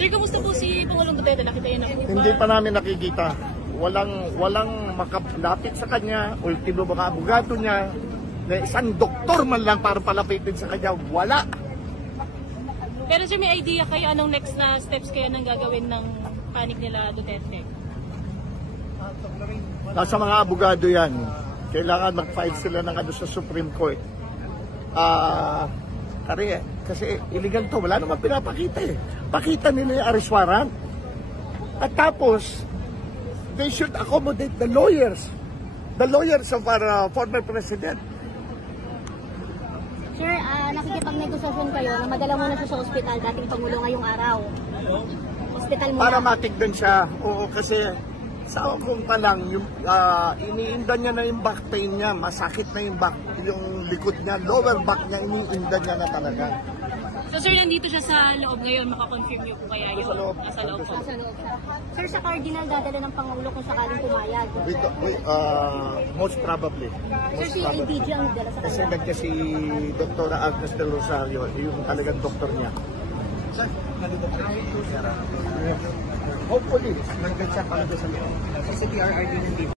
Sir, kamusta po si Pangulong Duterte? Nakita niyo na po ba? Hindi pa namin nakikita. Walang makalapit sa kanya, ultimo mga abogado niya, na isang doktor man lang para palapitin sa kanya, wala. Pero sir, may idea kayo anong next na steps kaya nang gagawin ng panig nila Duterte? Nasa mga abogado yan. Kailangan mag-file sila ng sa Supreme Court. Kasi illegal to, wala naman pinapakita eh. Pakita nila yung arrest warrant. At tapos, they should accommodate the lawyers of our former president. Sir, nakikipag-negosasyon kayo na madala muna siya sa ospital, dating Pangulo ngayong araw. Hospital muna. Para matigdan siya. Oo, kasi sa umong pa lang, iniinda niya na yung back pain niya, masakit na yung likod niya, lower back niya, iniinda niya na talaga. So sir, nandito siya sa loob ngayon, makakonfirm niyo po kaya yun? Sa loob. Sa loob po. Nasa loob siya. Sir, sa Cardinal dadala ng Pangulo kung sakaling pumayag. Most probably. Sir, si ADG ang nagdala sa Kasi kanya. nandiyan si Dr. Agnes Del Rosario, yung talagang doktor niya. Hopefully, nandiyan siya para sa loob. Sa PRRD ng